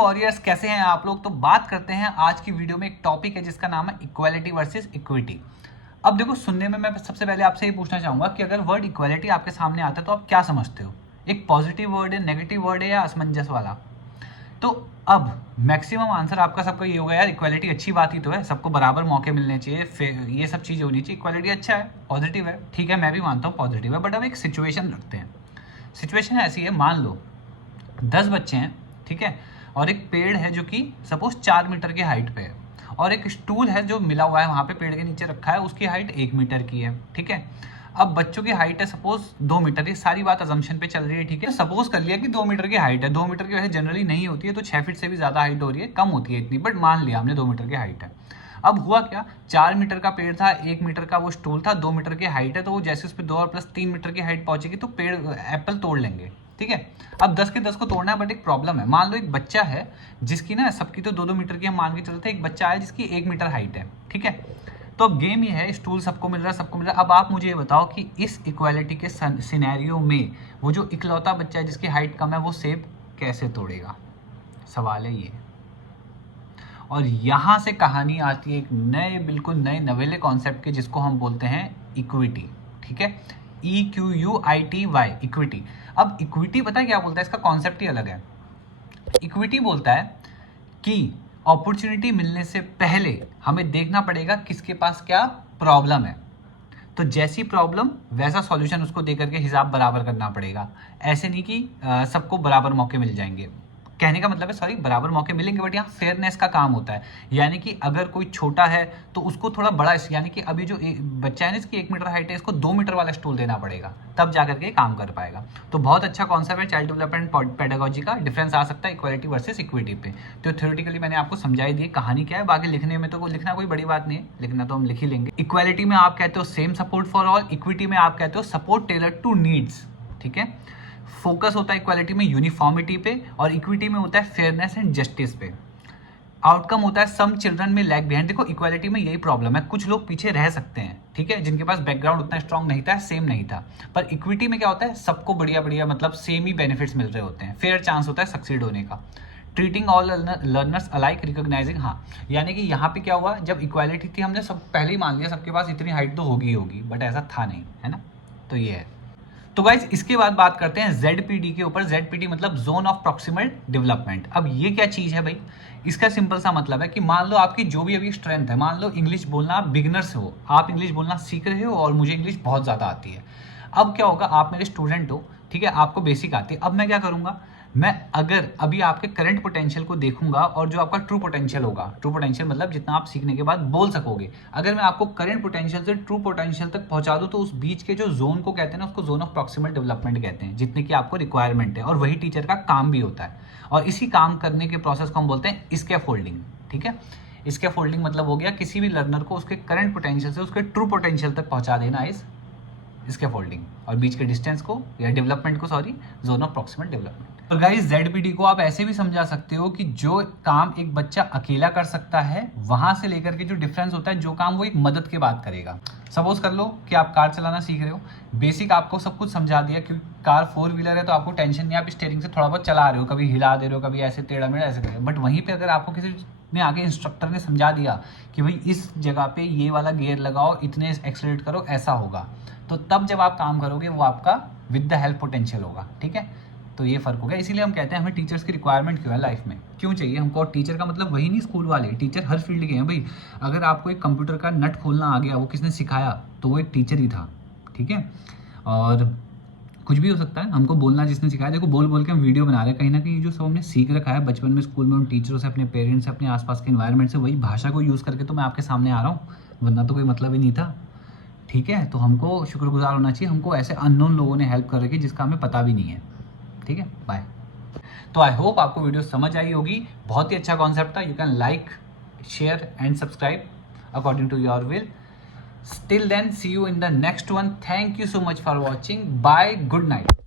Warriors कैसे हैं आप लोग। तो बात करते हैं आज की वीडियो में एक टॉपिक है जिसका नाम है इक्वालिटी वर्सेस इक्विटी। अब देखो, सुनने में मैं सबसे पहले आपसे ये पूछना चाहूंगा कि अगर वर्ड इक्वालिटी आपके सामने आता है तो आप क्या समझते हो? एक पॉजिटिव वर्ड है, नेगेटिव वर्ड है या असमंजस वाला? तो अब मैक्सिमम आंसर आपका सबका ये होगा, यार इक्वालिटी अच्छी बात ही तो है, सबको बराबर मौके मिलने चाहिए, ये सब चीज़ें होनी चाहिए, इक्वालिटी अच्छा है, पॉजिटिव है। ठीक है, मैं भी मानता हूँ पॉजिटिव है, बट अब एक सिचुएशन रखते हैं। सिचुएशन ऐसी है, मान लो 10 बच्चे हैं, ठीक है, और एक पेड़ है जो कि सपोज 4 मीटर की हाइट पे है, और एक स्टूल है जो मिला हुआ है वहाँ पे पेड़ के नीचे रखा है, उसकी हाइट 1 मीटर की है। ठीक है, अब बच्चों की हाइट है सपोज 2 मीटर, ये सारी बात अजम्पशन पे चल रही है। ठीक है, सपोज कर लिया कि 2 मीटर की हाइट है, 2 मीटर की वैसे जनरली नहीं होती है, तो 6 फीट से भी ज़्यादा हाइट हो रही है, कम होती है इतनी, बट मान लिया हमने 2 मीटर की हाइट है। अब हुआ क्या, 4 मीटर का पेड़ था, 1 मीटर का वो स्टूल था, 2 मीटर की हाइट है, तो वो जैसे उस पर 2 और प्लस 3 मीटर की हाइट पहुंचेगी तो पेड़ एप्पल तोड़ लेंगे। ठीक है, अब 10 के 10 को तोड़ना है, बट एक प्रॉब्लम है। मान लो एक बच्चा है जिसकी ना, सबकी तो 2-2 मीटर की हम मान के चलते हैं, एक बच्चा है जिसकी 1 मीटर हाइट है। ठीक है, तो अब गेम ये है, स्टूल सबको मिल रहा है, सबको मिल रहा है। अब आप मुझे ये बताओ कि इस इक्वालिटी के सिनेरियो में वो जो इकलौता बच्चा है जिसकी हाइट कम है, वो सेब कैसे तोड़ेगा? सवाल है ये। और यहाँ से कहानी आती है एक नए, बिल्कुल नए नवेले कॉन्सेप्ट के, जिसको हम बोलते हैं इक्विटी। ठीक है, EQUITY, इक्विटी। अब इक्विटी पता है क्या बोलता है? इसका कॉन्सेप्ट ही अलग है। इक्विटी बोलता है कि अपॉर्चुनिटी मिलने से पहले हमें देखना पड़ेगा किसके पास क्या प्रॉब्लम है, तो जैसी प्रॉब्लम वैसा सॉल्यूशन उसको दे करके हिसाब बराबर करना पड़ेगा। ऐसे नहीं कि सबको बराबर मौके मिल जाएंगे। कहने का मतलब है, सॉरी, बराबर मौके मिलेंगे, बट यहाँ फेयरनेस का काम होता है। यानी कि अगर कोई छोटा है तो उसको थोड़ा बड़ा, यानी कि अभी जो बच्चा है ना, इसकी 1 मीटर हाइट है, इसको 2 मीटर वाला स्टूल देना पड़ेगा, तब जाकर के काम कर पाएगा। तो बहुत अच्छा कॉन्सेप्ट है चाइल्ड डेवलपमेंट पेडागोजी का। डिफरेंस आ सकता है इक्वालिटी वर्सेस इक्विटी पे। तो थ्योरेटिकली मैंने आपको समझाई दी कहानी क्या है, बाकी लिखने में तो लिखना कोई बड़ी बात नहीं है, लिखना तो हम लिख ही लेंगे। इक्वालिटी में आप कहते हो same support for all, equity में आप कहते हो सपोर्ट टेलर टू नीड्स। ठीक है, फोकस होता है इक्वालिटी में यूनिफॉर्मिटी पे, और इक्विटी में होता है फेयरनेस एंड जस्टिस पे। आउटकम होता है सम चिल्ड्रन में लैग बिहाइंड। देखो, इक्वालिटी में यही प्रॉब्लम है, कुछ लोग पीछे रह सकते हैं, ठीक है, जिनके पास बैकग्राउंड उतना स्ट्रांग नहीं था, सेम नहीं था। पर इक्विटी में क्या होता है, सबको बढ़िया बढ़िया, मतलब सेम ही बेनिफिट्स मिल रहे होते हैं, फेयर चांस होता है सक्सीड होने का। Treating all learners alike, recognising. हाँ, यानी कि यहाँ पे क्या हुआ, जब इक्वालिटी थी हमने सब पहले ही मान लिया सबके पास इतनी हाइट तो होगी, बट ऐसा था नहीं, है ना। तो ये है। तो गाइज, इसके बाद बात करते हैं ZPD के ऊपर। ZPD मतलब जोन ऑफ प्रॉक्सिमल डेवलपमेंट। अब ये क्या चीज़ है भाई? इसका सिंपल सा मतलब है कि मान लो आपकी जो भी अभी स्ट्रेंथ है, मान लो इंग्लिश बोलना आप बिगिनर से हो, आप इंग्लिश बोलना सीख रहे हो, और मुझे इंग्लिश बहुत ज़्यादा आती है। अब क्या होगा, आप मेरे स्टूडेंट हो, ठीक है, आपको बेसिक आती है। अब मैं क्या करूँगा, मैं अगर अभी आपके करंट पोटेंशियल को देखूंगा, और जो आपका ट्रू पोटेंशियल होगा, ट्रू पोटेंशियल मतलब जितना आप सीखने के बाद बोल सकोगे, अगर मैं आपको करंट पोटेंशियल से ट्रू पोटेंशियल तक पहुंचा दूं, तो उस बीच के जो जोन को कहते हैं ना, उसको जोन ऑफ प्रॉक्सिमल डेवलपमेंट कहते हैं, जितने की आपको रिक्वायरमेंट है, और वही टीचर का काम भी होता है। और इसी काम करने के प्रोसेस को हम बोलते हैं स्कैफोल्डिंग। ठीक है, स्कैफोल्डिंग मतलब हो गया किसी भी लर्नर को उसके करंट पोटेंशियल से उसके ट्रू पोटेंशियल तक पहुंचा देना, इस स्कैफोल्डिंग, और बीच के डिस्टेंस को या डेवलपमेंट को, sorry, zone of proximal development. और गाइस, ZPD को आप ऐसे भी समझा सकते हो कि जो काम एक बच्चा अकेला कर सकता है, वहां से लेकर के जो डिफरेंस होता है, जो काम वो एक मदद के बाद करेगा। सपोज कर लो कि आप कार चलाना सीख रहे हो, बेसिक आपको सब कुछ समझा दिया, क्योंकि कार 4 व्हीलर है तो आपको टेंशन नहीं, आप स्टीयरिंग से थोड़ा बहुत चला रहे हो, कभी हिला दे रहे हो, कभी ऐसे टेढ़ा मेढ़ा ऐसे कर रहे हो। बट वहीं पे अगर आपको किसी ने आगे इंस्ट्रक्टर ने समझा दिया कि भाई इस जगह पे ये वाला गियर लगाओ, इतने एक्सेलरेट करो, ऐसा होगा, तो तब जब आप काम करोगे वो आपका विद द हेल्प पोटेंशियल होगा। ठीक है, तो ये फर्क हो गया। इसीलिए हम कहते हैं हमें टीचर्स की रिक्वायरमेंट क्यों है लाइफ में, क्यों चाहिए हमको। और टीचर का मतलब वही नहीं स्कूल वाले, टीचर हर फील्ड के हैं भाई। अगर आपको एक कंप्यूटर का नट खोलना आ गया, वो किसने सिखाया? तो वो एक टीचर ही था। ठीक है, और कुछ भी हो सकता है, हमको बोलना जिसने सिखाया। देखो, बोल बोल के हम वीडियो बना रहे हैं, कहीं ना कहीं जो सब हमने सीख रखा है बचपन में, स्कूल में, उन टीचरों से, अपने पेरेंट्स से, अपने आसपास के इन्वायरमेंट से, वही भाषा को यूज़ करके तो मैं आपके सामने आ रहा हूँ, वरना तो कोई मतलब ही नहीं था। ठीक है, तो हमको शुक्रगुजार होना चाहिए, हमको ऐसे अननोन लोगों ने हेल्प कर रखी जिसका हमें पता भी नहीं है। ठीक है, बाय। तो आई होप आपको वीडियो समझ आई होगी, बहुत ही अच्छा कॉन्सेप्ट था। You can like, share and subscribe according to your will. Till then, see you in the next one. Thank you so much for watching. Bye. Good night.